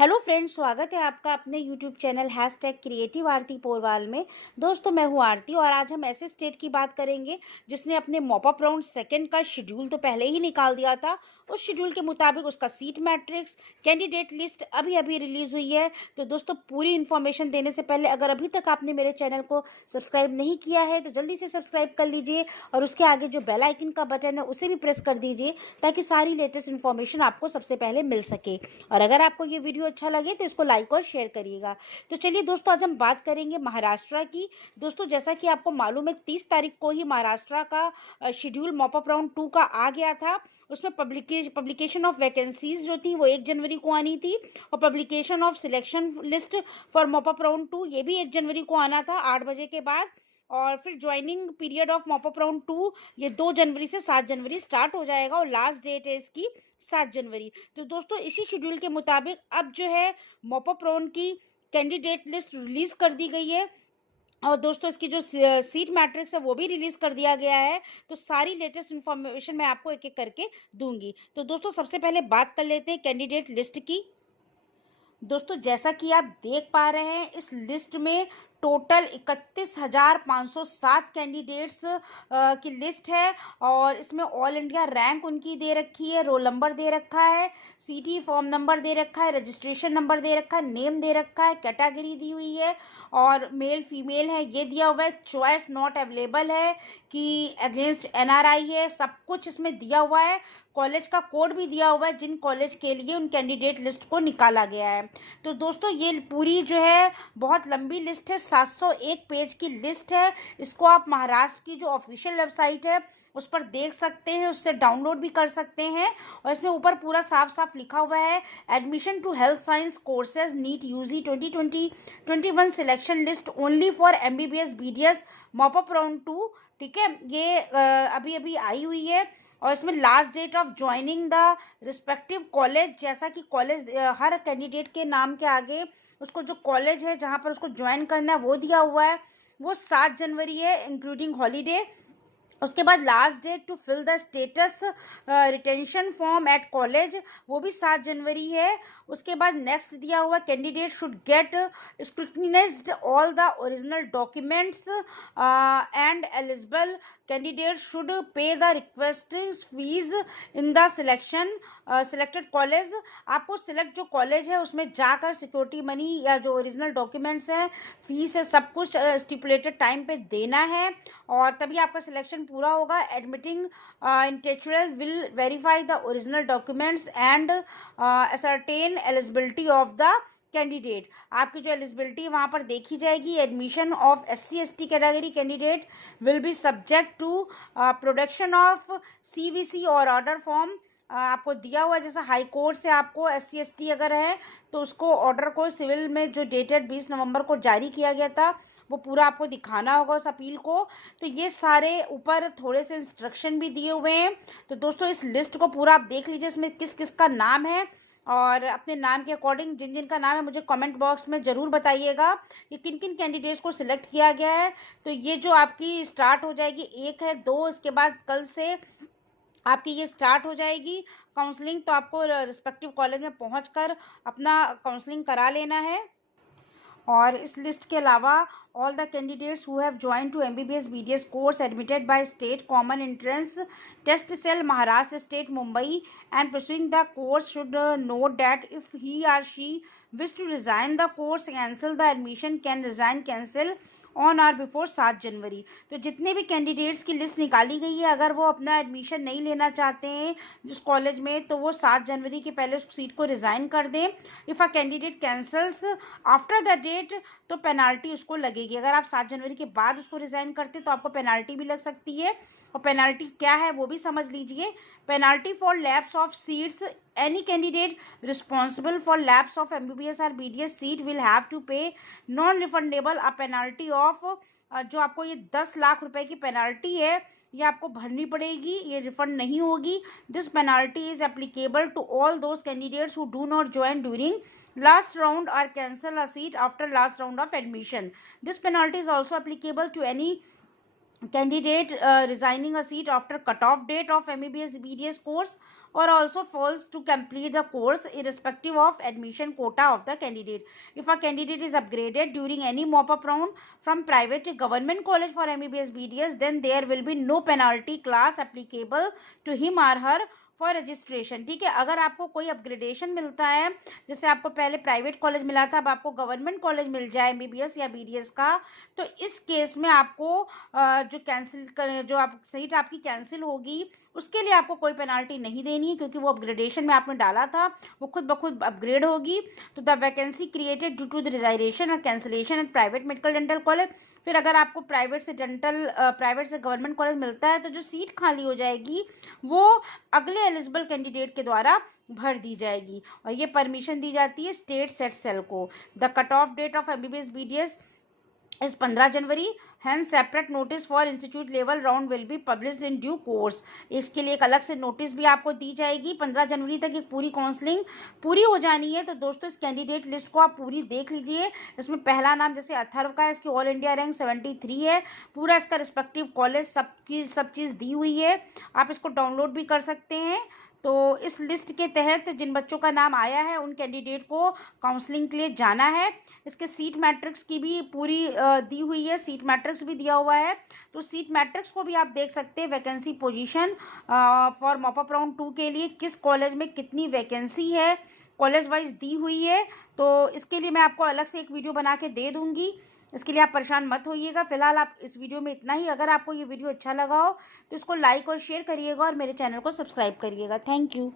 Hello friends, स्वागत है आपका अपने यूट्यूब चैनल हैशटैग क्रिएटिव आरती पोरवाल में। दोस्तों, मैं हूं आरती और आज हम ऐसे स्टेट की बात करेंगे जिसने अपने मॉप अप राउंड सेकेंड का शेड्यूल तो पहले ही निकाल दिया था। उस शेड्यूल के मुताबिक उसका सीट मैट्रिक्स कैंडिडेट लिस्ट अभी अभी रिलीज हुई है। तो दोस्तों, पूरी इन्फॉर्मेशन देने से पहले अगर अभी तक आपने मेरे चैनल को सब्सक्राइब नहीं किया है तो जल्दी से सब्सक्राइब कर लीजिए और उसके आगे जो बेल आइकन का बटन है उसे भी प्रेस कर दीजिए ताकि सारी लेटेस्ट इन्फॉर्मेशन आपको सबसे पहले मिल सके। और अगर आपको ये वीडियो अच्छा लगे तो इसको लाइक और शेयर करिएगा। तो चलिए दोस्तों, आज हम बात करेंगे महाराष्ट्र की। दोस्तों, जैसा कि आपको मालूम है, 30 तारीख को ही महाराष्ट्र का शेड्यूल मॉप अप राउंड 2 का आ गया था। उसमें पब्लिकेशन ऑफ वैकेंसीज जो थी वो 1 जनवरी को आनी थी और publication of selection list for mop up round 2 ये भी 1 जनवरी को आना था 8 बजे के बाद। और फिर joining period of mop up round 2 ये 2 जनवरी से 7 जनवरी स्टार्ट हो जाएगा और लास्ट डेट है इसकी 7 जनवरी। तो दोस्तों, इसी शेड्यूल के मुताबिक अब जो है मॉप अप राउंड की कैंडिडेट लिस्ट रिलीज कर दी गई है और दोस्तों इसकी जो सीट मैट्रिक्स है वो भी रिलीज कर दिया गया है। तो सारी लेटेस्ट इन्फॉर्मेशन मैं आपको एक एक करके दूंगी। तो दोस्तों, सबसे पहले बात कर लेते हैं कैंडिडेट लिस्ट की। दोस्तों, जैसा कि आप देख पा रहे हैं, इस लिस्ट में टोटल 31,507 कैंडिडेट्स की लिस्ट है और इसमें ऑल इंडिया रैंक उनकी दे रखी है, रोल नंबर दे रखा है, सीटी फॉर्म नंबर दे रखा है, रजिस्ट्रेशन नंबर दे रखा है, नेम दे रखा है, कैटेगरी दी हुई है और मेल फीमेल है ये दिया हुआ है, चॉइस नॉट अवेलेबल है कि अगेंस्ट एनआरआई है, सब कुछ इसमें दिया हुआ है। कॉलेज का कोड भी दिया हुआ है जिन कॉलेज के लिए उन कैंडिडेट लिस्ट को निकाला गया है। तो दोस्तों, ये पूरी जो है बहुत लंबी लिस्ट है, 701 पेज की लिस्ट है। इसको आप महाराष्ट्र की जो ऑफिशियल वेबसाइट है उस पर देख सकते हैं, उससे डाउनलोड भी कर सकते हैं और इसमें ऊपर पूरा साफ साफ लिखा हुआ है, admission to health science courses NEET UG 2020-21 selection list only for MBBS BDS mop up round 2। ठीक है, ये अभी अभी आई हुई है और इसमें last date of joining the respective college, जैसा कि कॉलेज हर कैंडिडेट के नाम के आगे उसको जो कॉलेज है जहाँ पर उसको ज्वाइन करना है वो दिया हुआ है, वो 7 जनवरी है इंक्लूडिंग हॉलीडे। उसके बाद last date to fill the status retention form at college वो भी 7 जनवरी है। उसके बाद नेक्स्ट दिया हुआ, candidate should get scrutinised all the original documents and eligible candidate should pay the requesting fees in the selected college. आपको select जो college है उसमें जाकर सिक्योरिटी मनी या जो ओरिजिनल डॉक्यूमेंट्स हैं, फीस है, सब कुछ स्टिपुलेटेड टाइम पे देना है और तभी आपका सिलेक्शन पूरा होगा। Admitting intellectual will verify the original documents and ascertain eligibility of the candidate. आपकी जो एलिजिबिलिटी वहाँ पर देखी जाएगी। Admission of SC/ST category candidate will be subject to production of CVC और ऑर्डर फॉर्म। आपको दिया हुआ, जैसा हाई कोर्ट से आपको SC/ST अगर है तो उसको ऑर्डर को सिविल में जो डेटेड 20 नवंबर को जारी किया गया था वो पूरा आपको दिखाना होगा उस अपील को। तो ये सारे ऊपर थोड़े से इंस्ट्रक्शन भी दिए हुए हैं। तो दोस्तों, इस लिस्ट को पूरा आप देख लीजिए, इसमें किस किस का नाम है और अपने नाम के अकॉर्डिंग जिन जिन का नाम है मुझे कमेंट बॉक्स में ज़रूर बताइएगा कि किन किन कैंडिडेट्स को सिलेक्ट किया गया है। तो ये जो आपकी स्टार्ट हो जाएगी 1 है 2, इसके बाद कल से आपकी ये स्टार्ट हो जाएगी काउंसलिंग। तो आपको रिस्पेक्टिव कॉलेज में पहुंचकर अपना काउंसलिंग करा लेना है। और इस लिस्ट के अलावा all the candidates who have join to MBBS BDS course admitted by state common entrance test cell Maharashtra state Mumbai and pursuing the course should note that if he or she wish to resign the course cancel the admission can resign cancel on or before 7 January. तो जितने भी candidates की list निकाली गई है, अगर वो अपना एडमिशन नहीं लेना चाहते हैं जिस कॉलेज में, तो वो 7 जनवरी के पहले उस सीट को रिज़ाइन कर दें। If a candidate cancels after the date तो पेनाल्टी उसको लगेगी। अगर आप 7 जनवरी के बाद उसको रिज़ाइन करते तो आपको पेनाल्टी भी लग सकती है। और पेनाल्टी क्या है वो भी समझ लीजिए। Penalty for lapse of seats, any candidate responsible for lapse of MBBS or BDS seat will have to pay non-refundable a penalty of जो आपको ये 10 लाख रुपए की पेनाल्टी है ये आपको भरनी पड़ेगी, ये रिफंड नहीं होगी। This penalty is applicable to all those candidates who do not join during last round or cancel a seat after last round of admission. This penalty is also applicable to any candidate resigning a seat after cutoff date of MBBS BDS course or also fails to complete the course irrespective of admission quota of the candidate. If a candidate is upgraded during any mop-up round from private to government college for MBBS BDS, then there will be no penalty class applicable to him or her for registration. ठीक है, अगर आपको कोई upgradation मिलता है, जैसे आपको पहले प्राइवेट कॉलेज मिला था, अब आपको गवर्नमेंट कॉलेज मिल जाए MBBS या BDS का, तो इस केस में आपको जो कैंसिल कर, जो आप सीट आपकी कैंसिल होगी, उसके लिए आपको कोई पेनाल्टी नहीं देनी है, क्योंकि वो अपग्रेडेशन में आपने डाला था, वो खुद ब खुद अपग्रेड होगी. तो the vacancy created due to the resignation और cancellation at private medical dental college. फिर अगर आपको प्राइवेट से गवर्नमेंट कॉलेज मिलता है, तो जो सीट खाली हो जाएगी वो अगले एलिजिबल कैंडिडेट के द्वारा भर दी जाएगी, और ये परमिशन दी जाती है स्टेट सेट सेल को. The cut off date of MBBS BDS is 15 January. Hence separate notice for institute level round will be published in due course. इसके लिए एक अलग से नोटिस भी आपको दी जाएगी. 15 जनवरी तक एक पूरी काउंसलिंग पूरी हो जानी है. तो दोस्तों, इस कैंडिडेट लिस्ट को आप पूरी देख लीजिए. इसमें पहला नाम जैसे अथर्व का है, इसकी ऑल इंडिया रैंक 73 है. पूरा इसका रिस्पेक्टिव कॉलेज सब चीज़ दी हुई है. आप इसको डाउनलोड भी कर सकते हैं. तो इस लिस्ट के तहत जिन बच्चों का नाम आया है, उन कैंडिडेट को काउंसलिंग के लिए जाना है. इसके सीट मैट्रिक्स की भी पूरी दी हुई है, सीट मैट्रिक्स भी दिया हुआ है. तो सीट मैट्रिक्स को भी आप देख सकते हैं. Vacancy position for mop up round 2 के लिए किस कॉलेज में कितनी वैकेंसी है, कॉलेज वाइज दी हुई है. तो इसके लिए मैं आपको अलग से एक वीडियो बना के दे दूँगी. इसके लिए आप परेशान मत होइएगा. फिलहाल आप इस वीडियो में इतना ही. अगर आपको ये वीडियो अच्छा लगा हो तो इसको लाइक और शेयर करिएगा और मेरे चैनल को सब्सक्राइब करिएगा. Thank you.